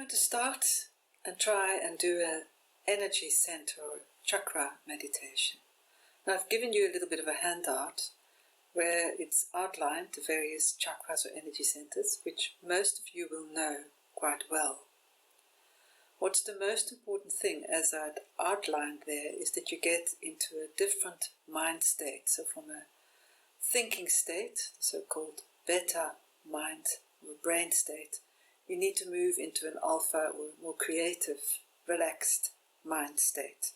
going to start and try and do an energy center or chakra meditation. Now I've given you a little bit of a handout where it's outlined the various chakras or energy centers, which most of you will know quite well. What's the most important thing, as I'd outlined there, is that you get into a different mind state. So from a thinking state, the so-called beta mind or brain state, you need to move into an alpha or more creative, relaxed mind state.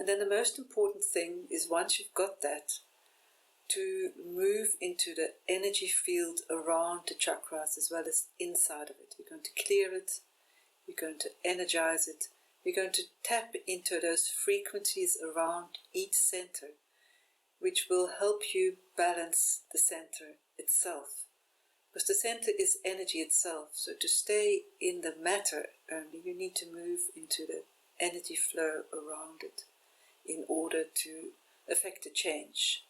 And then the most important thing is, once you've got that, to move into the energy field around the chakras as well as inside of it. You're going to clear it, you're going to energize it, you're going to tap into those frequencies around each center, which will help you balance the center itself. Because the center is energy itself, so to stay in the matter only, you need to move into the energy flow around it in order to affect a change.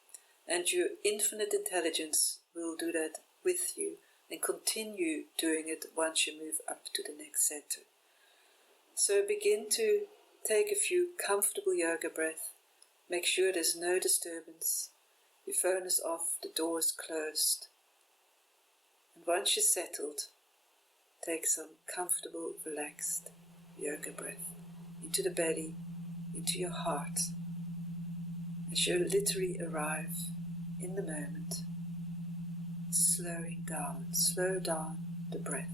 And your infinite intelligence will do that with you and continue doing it once you move up to the next center. So begin to take a few comfortable yoga breaths. Make sure there's no disturbance. Your phone is off, the door is closed. And once you're settled, take some comfortable, relaxed yoga breath into the belly, into your heart, as you literally arrive in the moment, slow down the breath.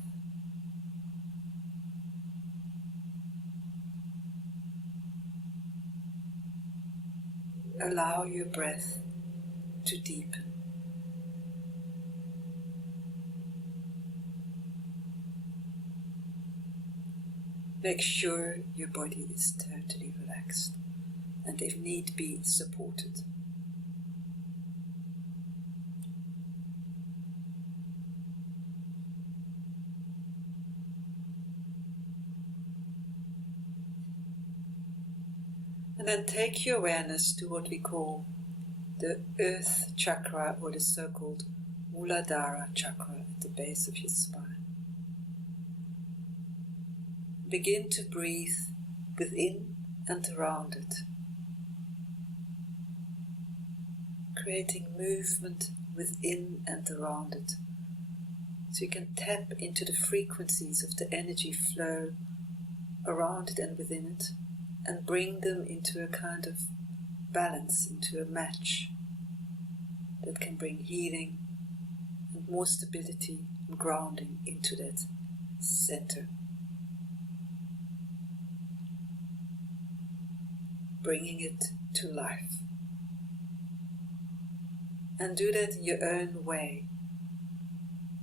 Allow your breath to deepen. Make sure your body is totally relaxed and, if need be, supported. And then take your awareness to what we call the earth chakra, or the so-called Muladhara chakra at the base of your spine. Begin to breathe within and around it, creating movement within and around it, so you can tap into the frequencies of the energy flow around it and within it, and bring them into a kind of balance, into a match that can bring healing and more stability and grounding into that center. Bringing it to life. And do that in your own way,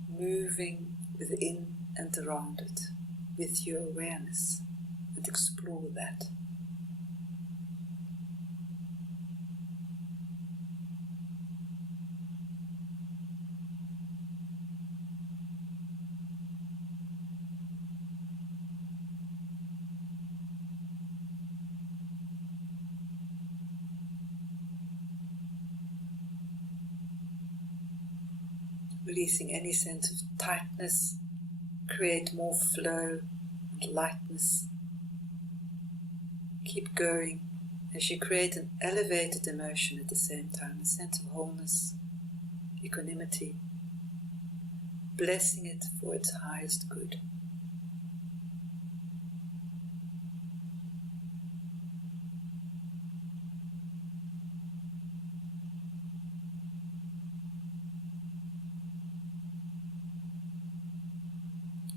moving within and around it with your awareness, and explore that. Releasing any sense of tightness, create more flow and lightness. Keep going as you create an elevated emotion at the same time, a sense of wholeness, equanimity, blessing it for its highest good.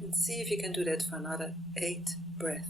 And see if you can do that for another 8 breaths.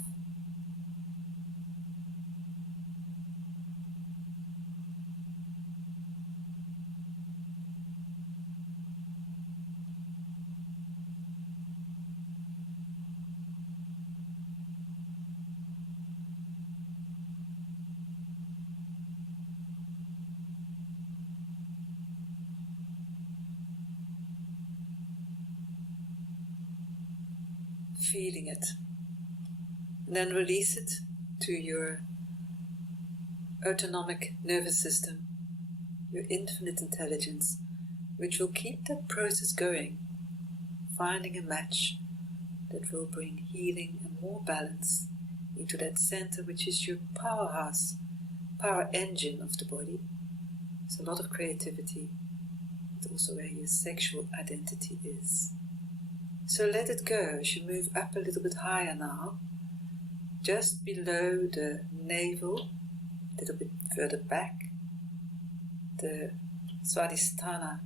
Feeling it, and then release it to your autonomic nervous system, your infinite intelligence, which will keep that process going, finding a match that will bring healing and more balance into that center, which is your powerhouse, power engine of the body. There's a lot of creativity, but also where your sexual identity is. So let it go as you move up a little bit higher now, just below the navel, a little bit further back, the Swadhisthana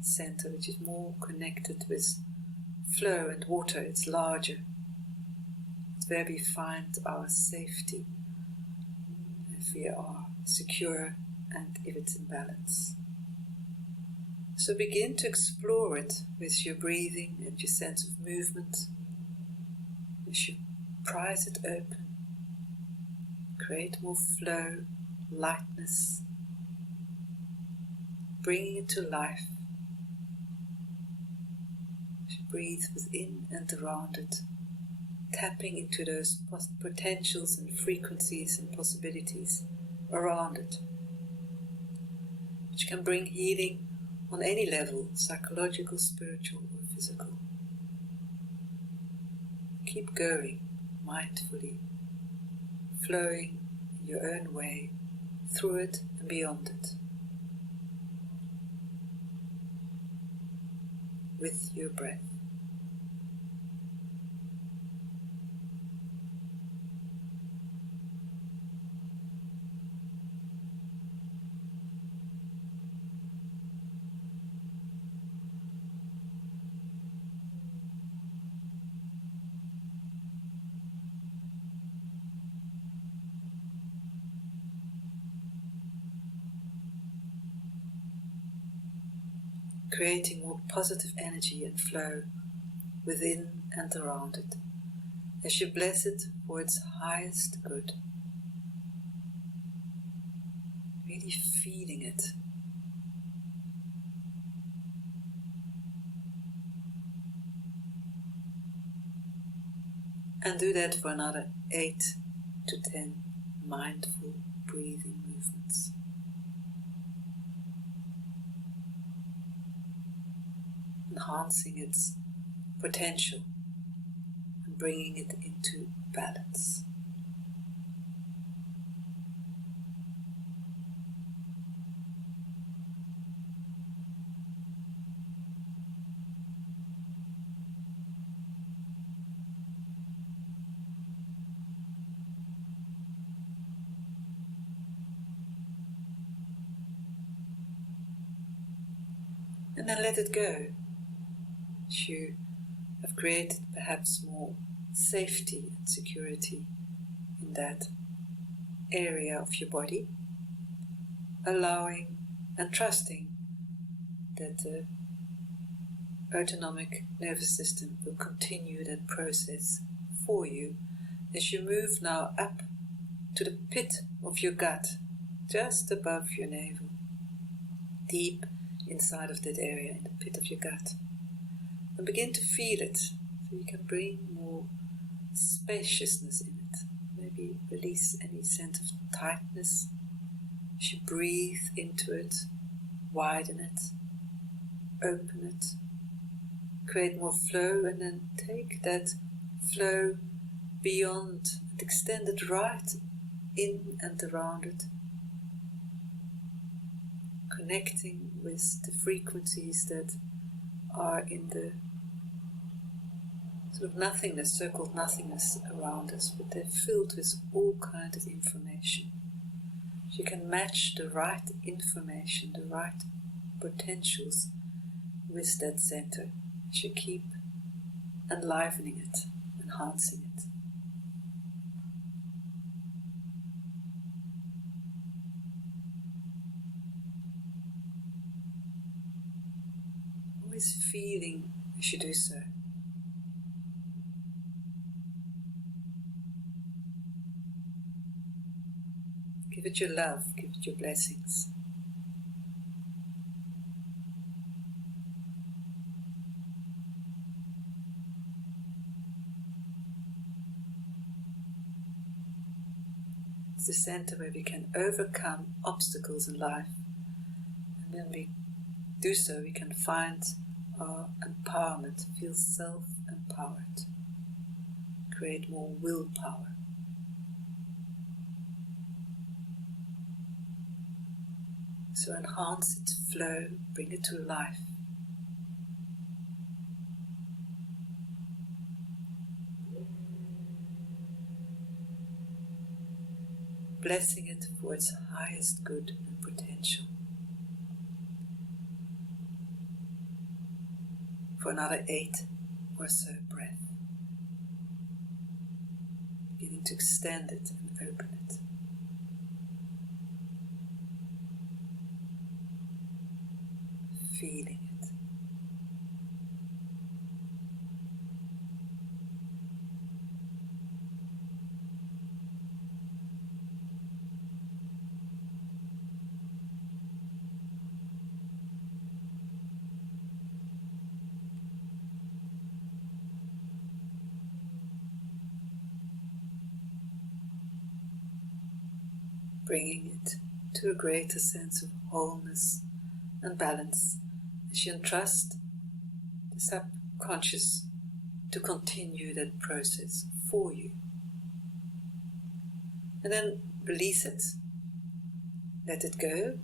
center, which is more connected with flow and water. It's larger. It's where we find our safety, if we are secure and if it's in balance. So begin to explore it with your breathing and your sense of movement. As you prise it open, create more flow, lightness, bringing it to life. As you breathe within and around it, tapping into those potentials and frequencies and possibilities around it, which can bring healing on any level, psychological, spiritual or physical. Keep going mindfully, flowing in your own way, through it and beyond it, with your breath. Creating more positive energy and flow within and around it, as you bless it for its highest good. Really feeling it. And do that for another 8 to 10 mindful breathing movements. Enhancing its potential and bringing it into balance. And then let it go. As you have created perhaps more safety and security in that area of your body, allowing and trusting that the autonomic nervous system will continue that process for you as you move now up to the pit of your gut, just above your navel, deep inside of that area, in the pit of your gut. And begin to feel it, so you can bring more spaciousness in it. Maybe release any sense of tightness. As you breathe into it, widen it, open it, create more flow, and then take that flow beyond and extend it right in and around it, connecting with the frequencies that are in the sort of nothingness, so-called nothingness around us, but they're filled with all kinds of information. So you can match the right information, the right potentials with that center as you keep enlivening it, enhancing it. Always feeling as you do so. Give it your love, give it your blessings. It's the center where we can overcome obstacles in life. And when we do so, we can find our empowerment, feel self-empowered. create more willpower. So enhance its flow, bring it to life. Blessing it for its highest good and potential. For another 8 or so breath. Beginning to extend it and open it. Feeling it. Bringing it to a greater sense of wholeness and balance as you entrust the subconscious to continue that process for you. And then release it, let it go,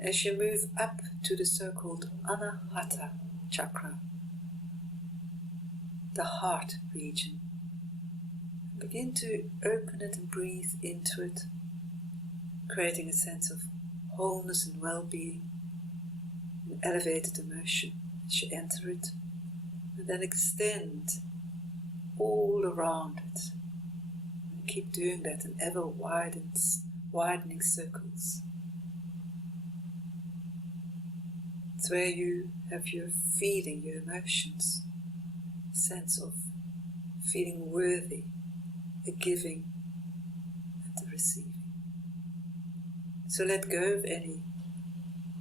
as you move up to the so-called anahata chakra, the heart region. Begin to open it and breathe into it, creating a sense of wholeness and well-being, an elevated emotion as you enter it, and then extend all around it. And keep doing that in ever widening circles. It's where you have your feeling, your emotions, a sense of feeling worthy, a giving and a receiving. So let go of any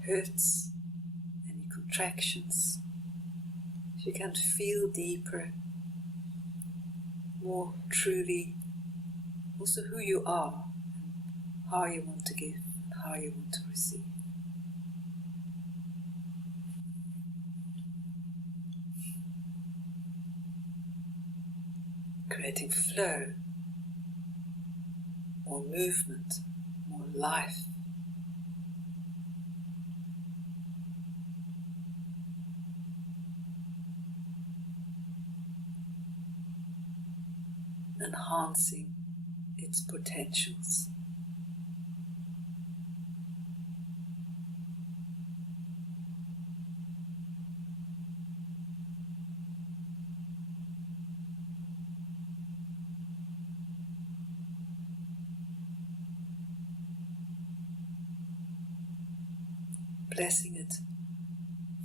hurts, any contractions. So you can feel deeper, more truly, also who you are, and how you want to give, and how you want to receive. Creating flow, more movement, more life. Enhancing its potentials. Blessing it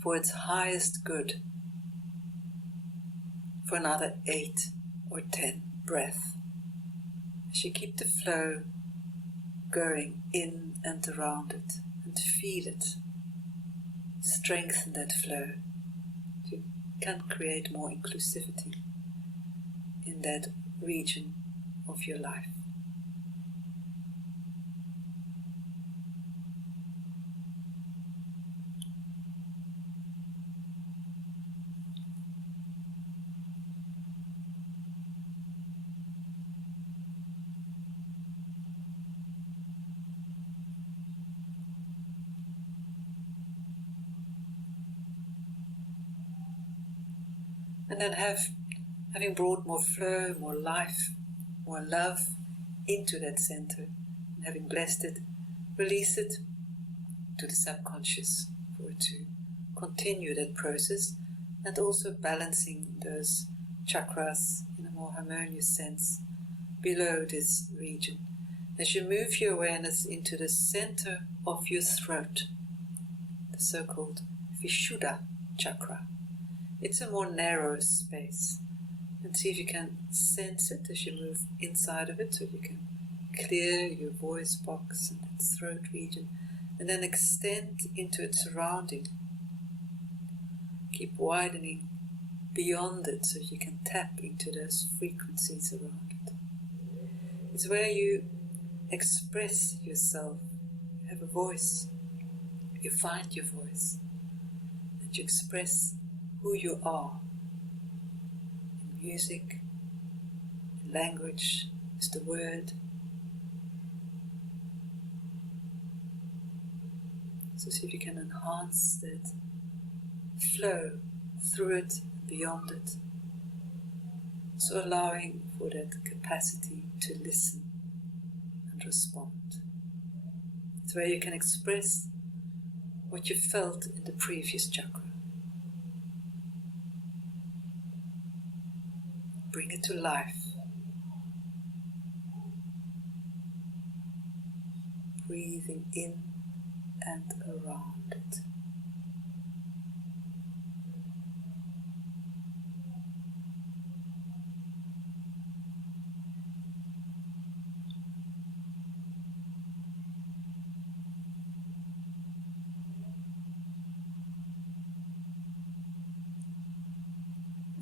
for its highest good for another 8 or 10 breath. As you keep the flow going in and around it, and feel it, strengthen that flow. You can create more inclusivity in that region of your life. And then having brought more flow, more life, more love into that center, and having blessed it, release it to the subconscious for it to continue that process, and also balancing those chakras in a more harmonious sense below this region. As you move your awareness into the center of your throat, the so-called Vishuddha chakra. It's a more narrow space, and see if you can sense it as you move inside of it, so you can clear your voice box and its throat region, and then extend into its surrounding. Keep widening beyond it so you can tap into those frequencies around it. It's where you express yourself, you have a voice, you find your voice, and you express who you are in music, language is the word. So see if you can enhance that flow through it, beyond it. So allowing for that capacity to listen and respond. It's where you can express what you felt in the previous chakra. Bring it to life. Breathing in and around it.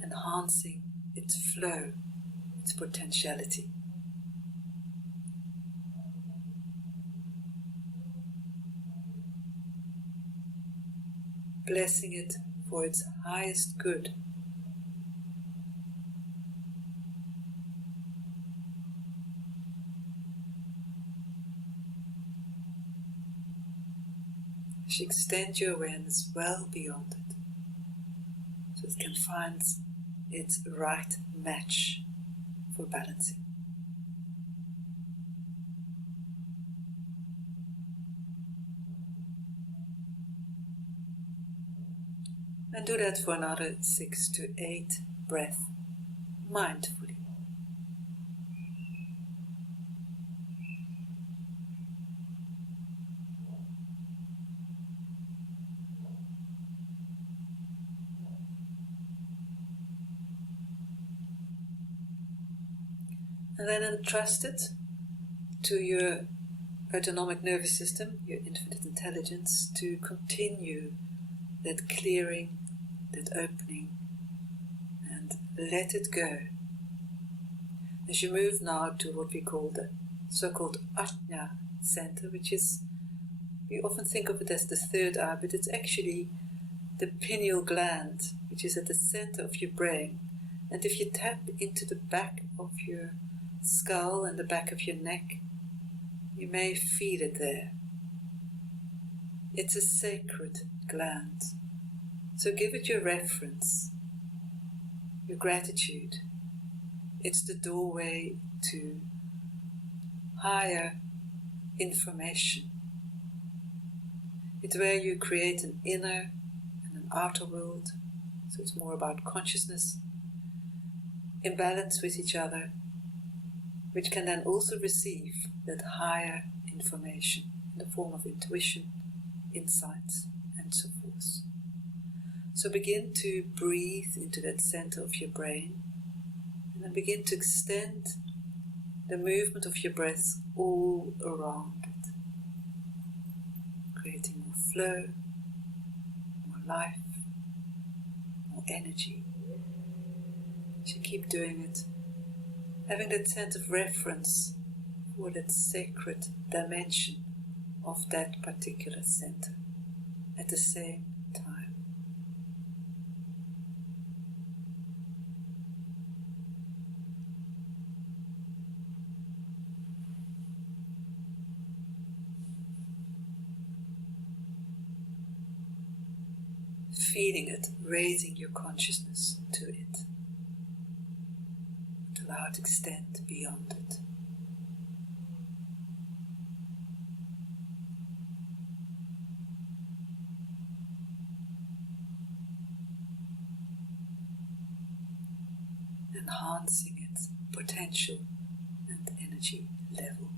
Enhancing its flow, its potentiality. Blessing it for its highest good. As you extend your awareness well beyond it, so it can find its right match for balancing. And do that for another 6 to 8 breaths mindfully. And then entrust it to your autonomic nervous system, your infinite intelligence, to continue that clearing, that opening, and let it go. As you move now to what we call the so-called Ajna center, which is, we often think of it as the third eye, but it's actually the pineal gland, which is at the center of your brain. And if you tap into the back of your skull and the back of your neck, you may feel it there. It's a sacred gland. So give it your reverence, your gratitude. It's the doorway to higher information. It's where you create an inner and an outer world. So it's more about consciousness in balance with each other, which can then also receive that higher information in the form of intuition, insights, and so forth. So begin to breathe into that center of your brain, and then begin to extend the movement of your breath all around it, creating more flow, more life, more energy. As you keep doing it, having that sense of reference for that sacred dimension of that particular center at the same time. Feeling it, raising your consciousness to it. Allow it to extend beyond it. Enhancing its potential and energy level.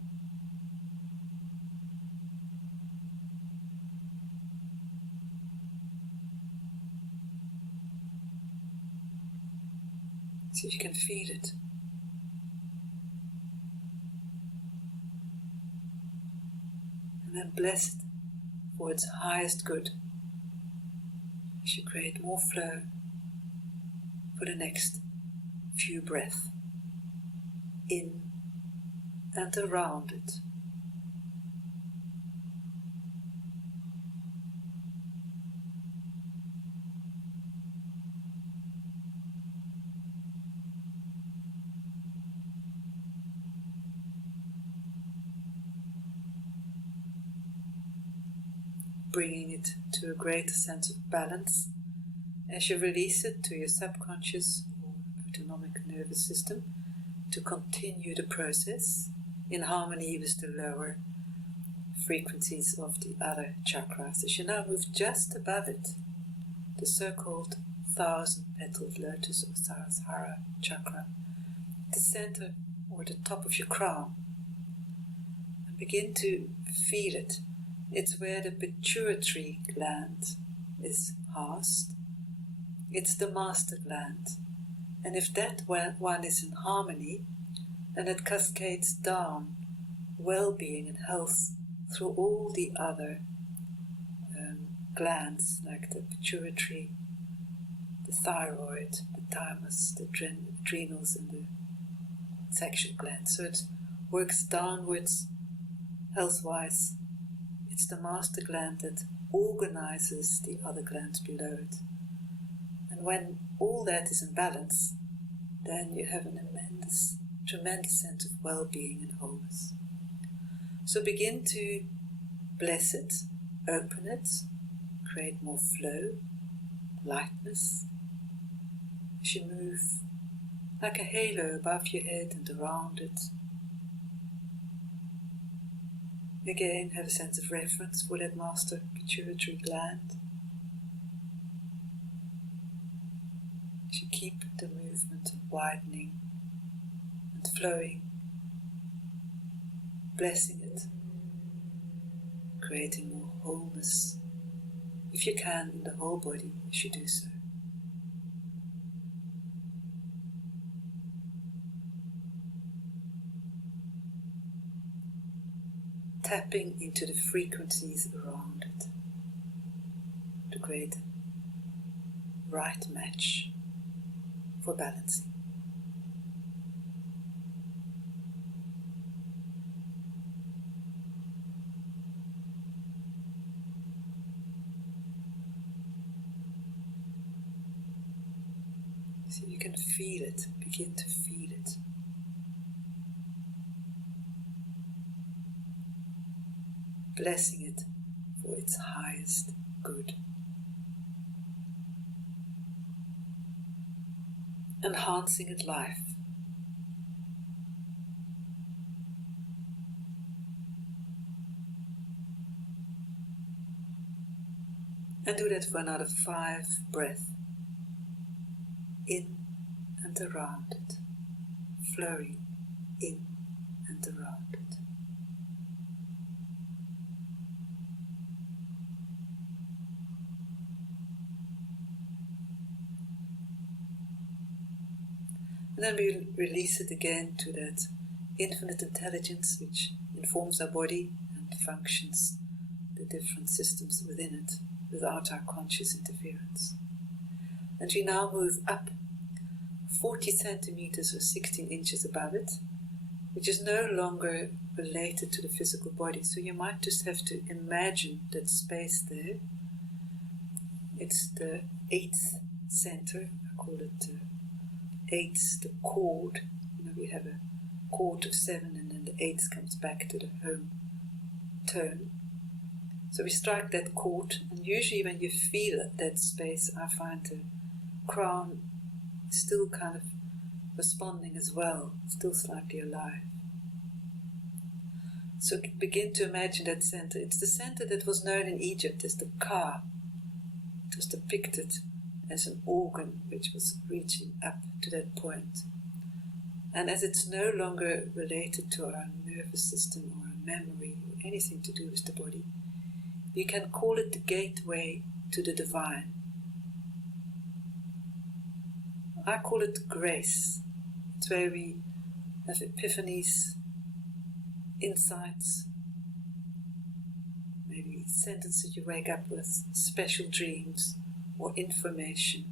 See if you can feel it. And then bless it for its highest good. As you create more flow for the next few breaths in and around it. bringing it to a greater sense of balance as you release it to your subconscious or autonomic nervous system to continue the process in harmony with the lower frequencies of the other chakras. As you now move just above it, the so-called 1,000-petaled lotus or Sahasrara chakra, the center or the top of your crown, and begin to feel it. It's where the pituitary gland is housed. It's the master gland. And if that one is in harmony, then it cascades down well-being and health through all the other glands, like the pituitary, the thyroid, the thymus, the adrenals, and the sexual glands. So it works downwards, health-wise. It's the master gland that organizes the other glands below it. And when all that is in balance, then you have an tremendous sense of well-being and wholeness. So begin to bless it, open it, create more flow, lightness, as you move like a halo above your head and around it. Again, have a sense of reference for that master pituitary gland. As you keep the movement of widening and flowing, blessing it, creating more wholeness, if you can, in the whole body as you do so. Tapping into the frequencies around it to create a right match for balancing. So you can feel it, begin to feel it. Blessing it for its highest good. Enhancing its life. And do that for another 5 breaths. In and around it. Flowing in and around it. And then we release it again to that infinite intelligence which informs our body and functions the different systems within it without our conscious interference. And we now move up 40 centimeters or 16 inches above it, which is no longer related to the physical body. So you might just have to imagine that space there. It's the 8th center, I call it 8th, the chord. We have a chord of 7 and then the 8th comes back to the home tone. So we strike that chord, and usually when you feel that space, I find the crown is still kind of responding as well, still slightly alive. So begin to imagine that center. It's the center that was known in Egypt as the Ka. It was depicted as an organ which was reaching up to that point. And as it's no longer related to our nervous system or our memory or anything to do with the body, you can call it the gateway to the divine. I call it grace. It's where we have epiphanies, insights, maybe sentences you wake up with, special dreams or information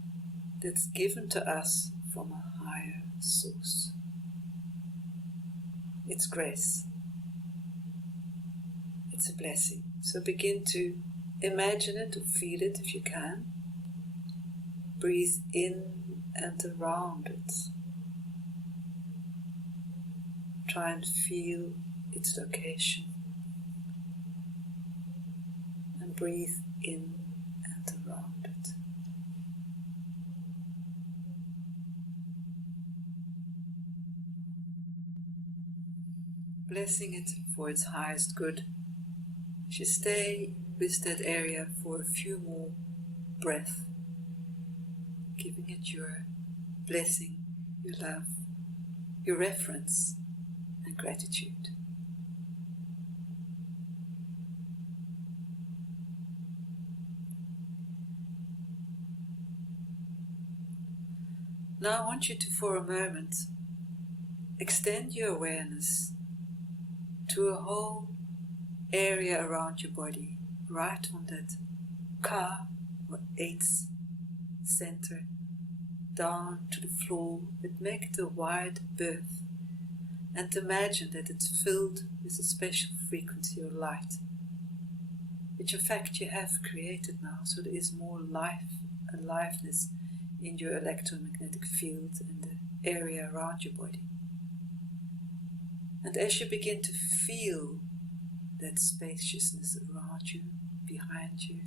that's given to us from a higher source. It's grace. It's a blessing. So begin to imagine it or feel it if you can. Breathe in and around it. Try and feel its location. And breathe in and around it. Blessing it for its highest good. You should stay with that area for a few more breaths, giving it your blessing, your love, your reverence and gratitude. Now I want you to, for a moment, extend your awareness to a whole area around your body, right from that ka or eighth center down to the floor, but make it a wide berth and imagine that it's filled with a special frequency or light, which in fact you have created now, so there is more life, aliveness in your electromagnetic field and the area around your body. And as you begin to feel that spaciousness around you, behind you,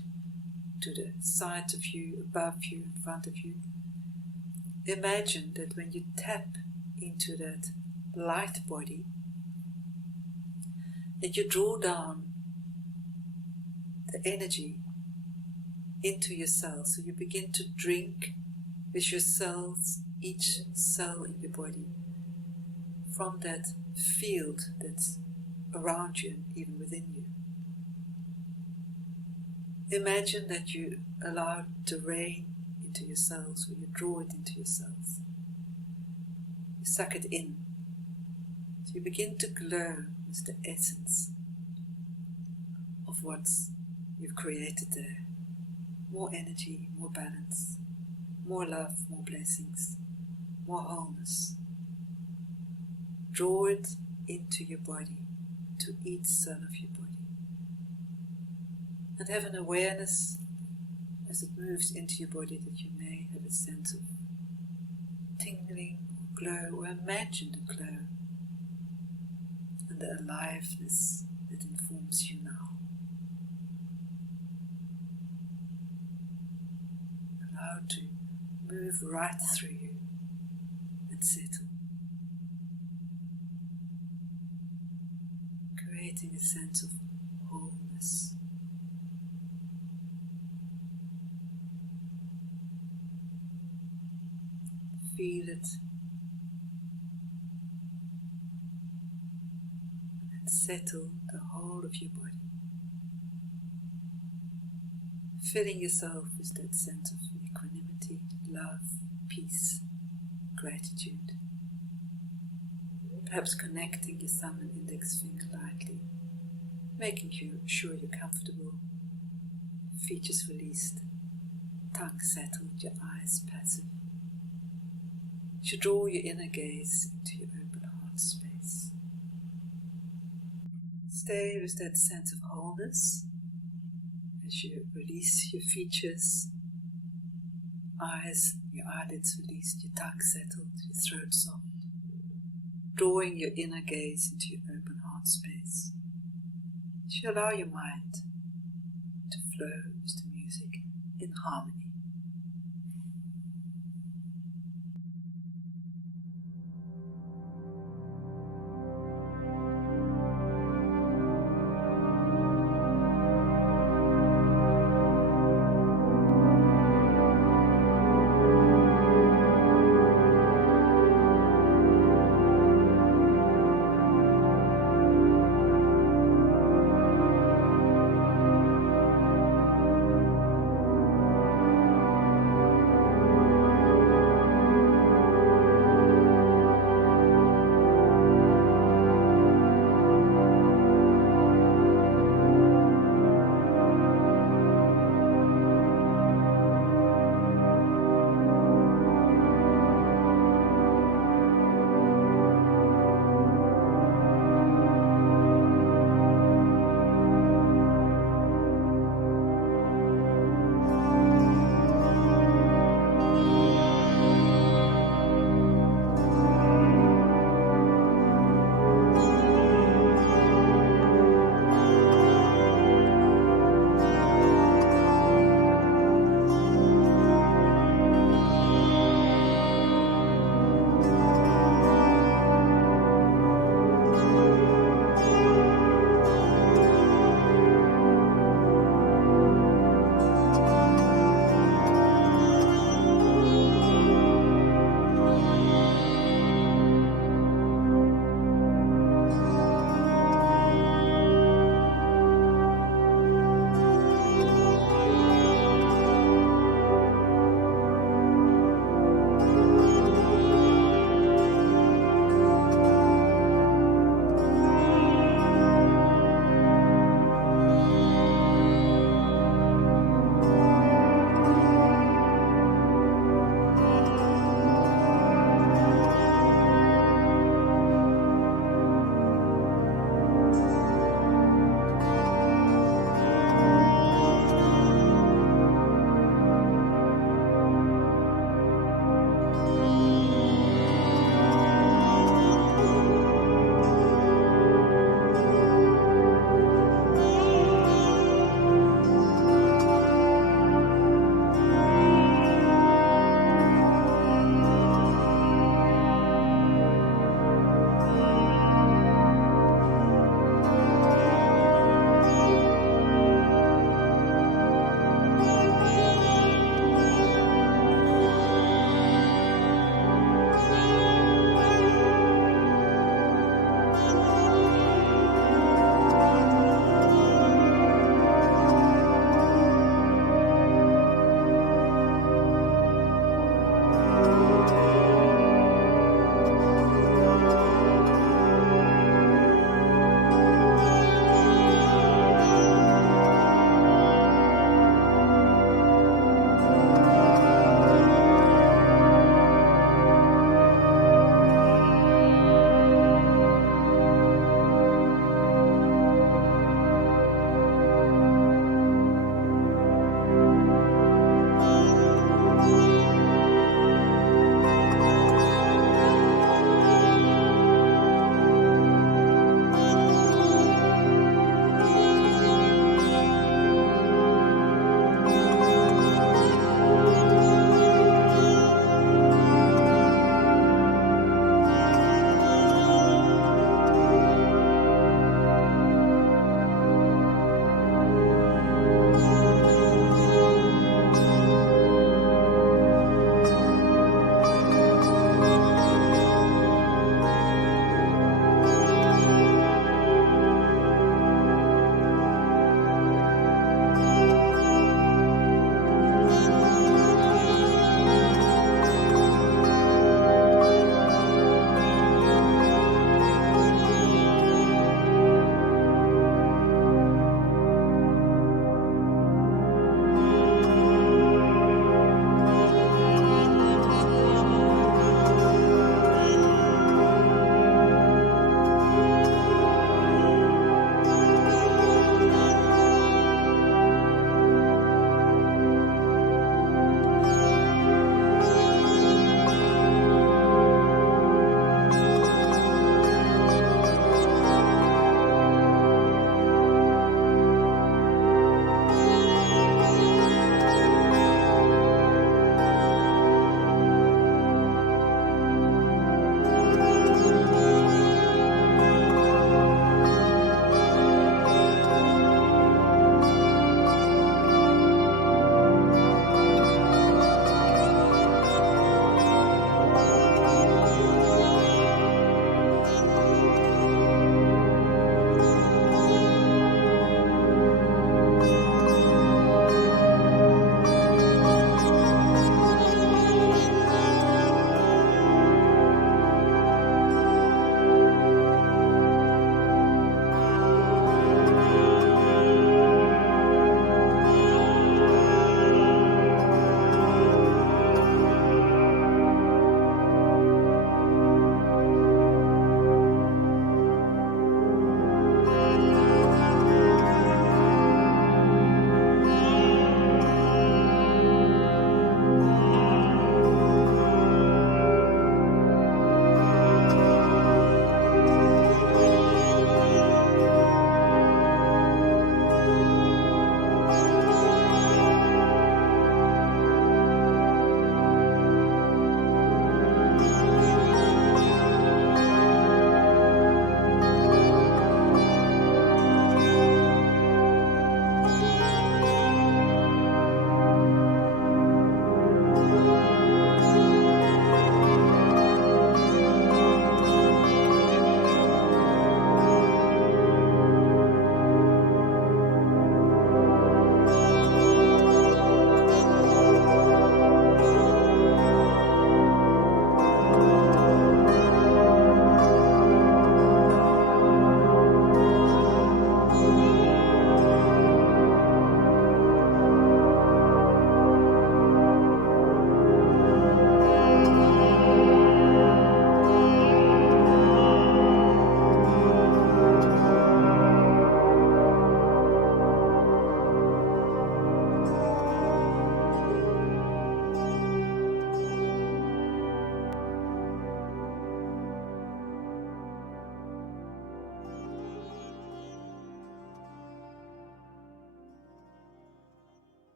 to the side of you, above you, in front of you, imagine that when you tap into that light body, that you draw down the energy into your cells. So you begin to drink with your cells, each cell in your body, from that field that's around you and even within you. Imagine that you allow it to rain into your cells, or you draw it into your cells. You suck it in. So you begin to glow with the essence of what you've created there. More energy, more balance, more love, more blessings, more wholeness. Draw it into your body, to each cell of your body. And have an awareness as it moves into your body that you may have a sense of tingling or glow, or imagine the glow and the aliveness that informs you now. Allow it to move right through you and settle, creating a sense of wholeness. Feel it and settle the whole of your body, filling yourself with that sense of equanimity, love, peace, gratitude. Perhaps connecting your thumb and index finger lightly, making sure you're comfortable, features released, tongue settled, your eyes passive. You draw your inner gaze into your open heart space. Stay with that sense of wholeness as you release your features, eyes, your eyelids released, your tongue settled, your throat soft, drawing your inner gaze into your open heart space. You allow your mind to flow with the music in harmony.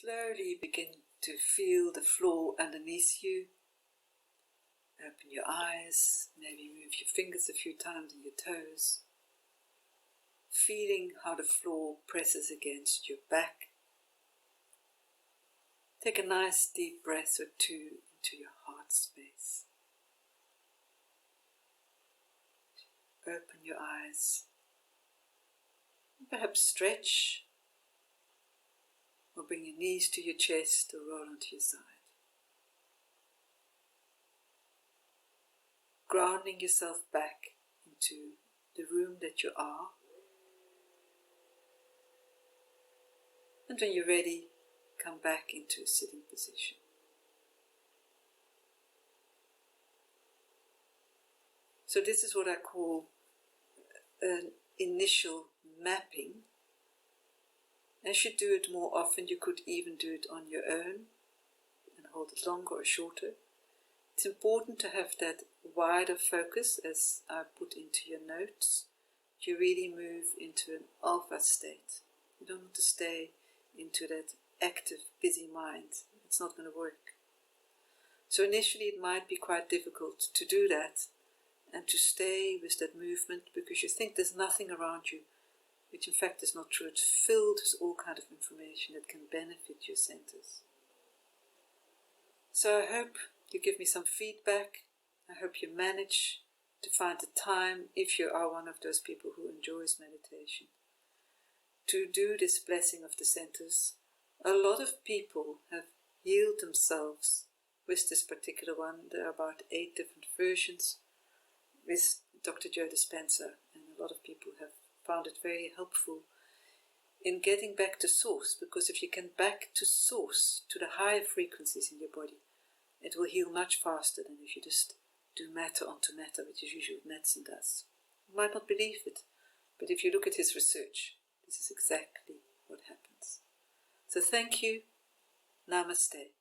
Slowly begin to feel the floor underneath you. Open your eyes, maybe move your fingers a few times and your toes. Feeling how the floor presses against your back. Take a nice deep breath or two into your heart space. Open your eyes. Perhaps stretch, or bring your knees to your chest or roll onto your side. Grounding yourself back into the room that you are. And when you're ready, come back into a sitting position. So this is what I call an initial mapping. As you do it more often, you could even do it on your own and hold it longer or shorter. It's important to have that wider focus, as I put into your notes. You really move into an alpha state. You don't want to stay into that active, busy mind. It's not going to work. So initially it might be quite difficult to do that and to stay with that movement because you think there's nothing around you, which in fact is not true. It's filled with all kind of information that can benefit your centers. So I hope you give me some feedback. I hope you manage to find the time, if you are one of those people who enjoys meditation, to do this blessing of the centers. A lot of people have healed themselves with this particular one. There are about 8 different versions with Dr. Joe Dispenza, and a lot of people have found it very helpful in getting back to source, because if you can back to source, to the higher frequencies in your body, it will heal much faster than if you just do matter onto matter, which is usually what medicine does. You might not believe it, but if you look at his research, this is exactly what happens. So thank you. Namaste.